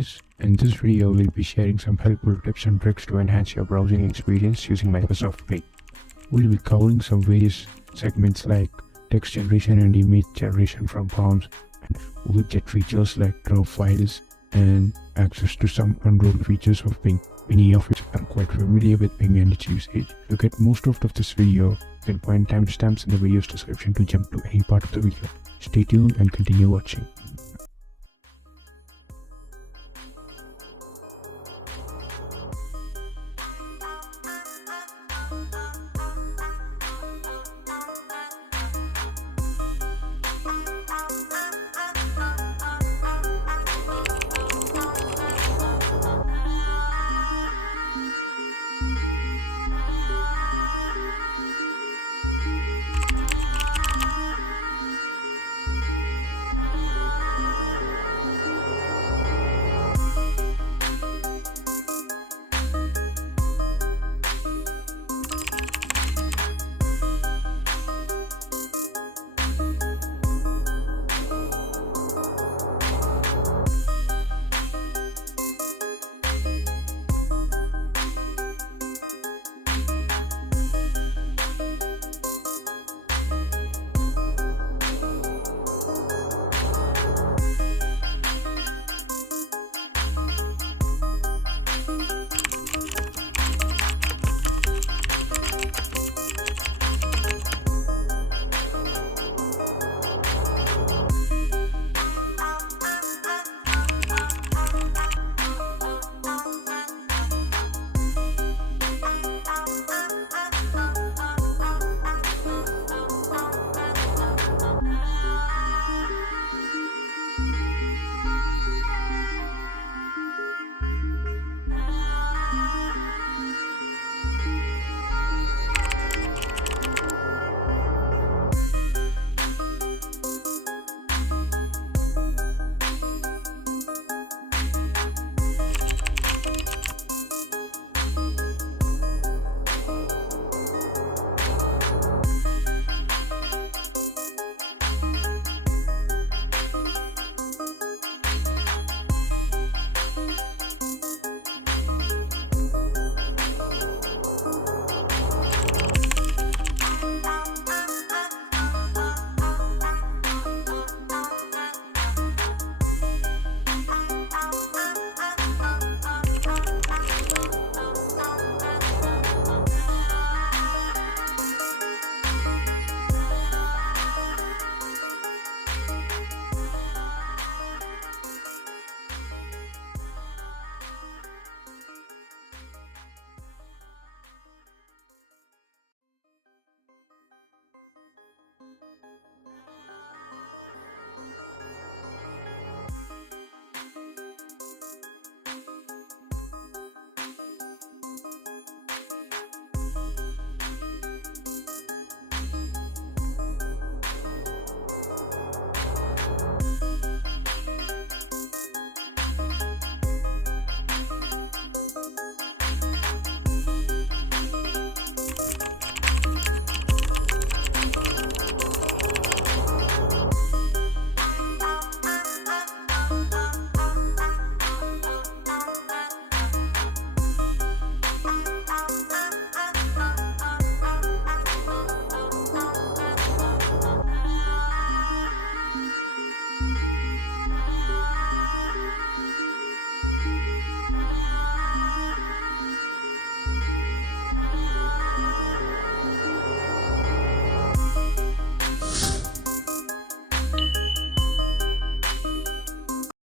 guys, in this video we'll be sharing some helpful tips and tricks to enhance your browsing experience using Microsoft Bing. We'll be covering some various segments like text generation and image generation from prompts, and widget features like draw files, and access to some unrolled features of Bing, many of which are quite familiar with Bing and its usage. To get most out of this video, you can find timestamps in the video's description to jump to any part of the video. Stay tuned and continue watching.